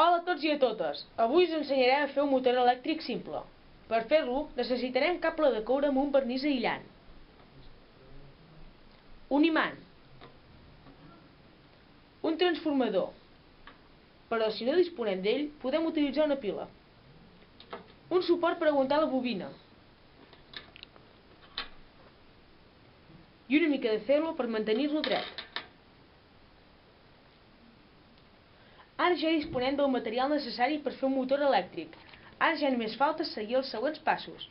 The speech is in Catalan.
Hola a tots i a totes! Avui us ensenyarem a fer un motor elèctric simple. Per fer-lo necessitarem cable de coure amb un vernís aïllant, un imant, un transformador, però si no disposem d'ell podem utilitzar una pila, un suport per aguantar la bobina i una mica de ferro per mantenir-lo dret. Ara ja disposem del material necessari per fer un motor elèctric. Ara ja només falta seguir els següents passos.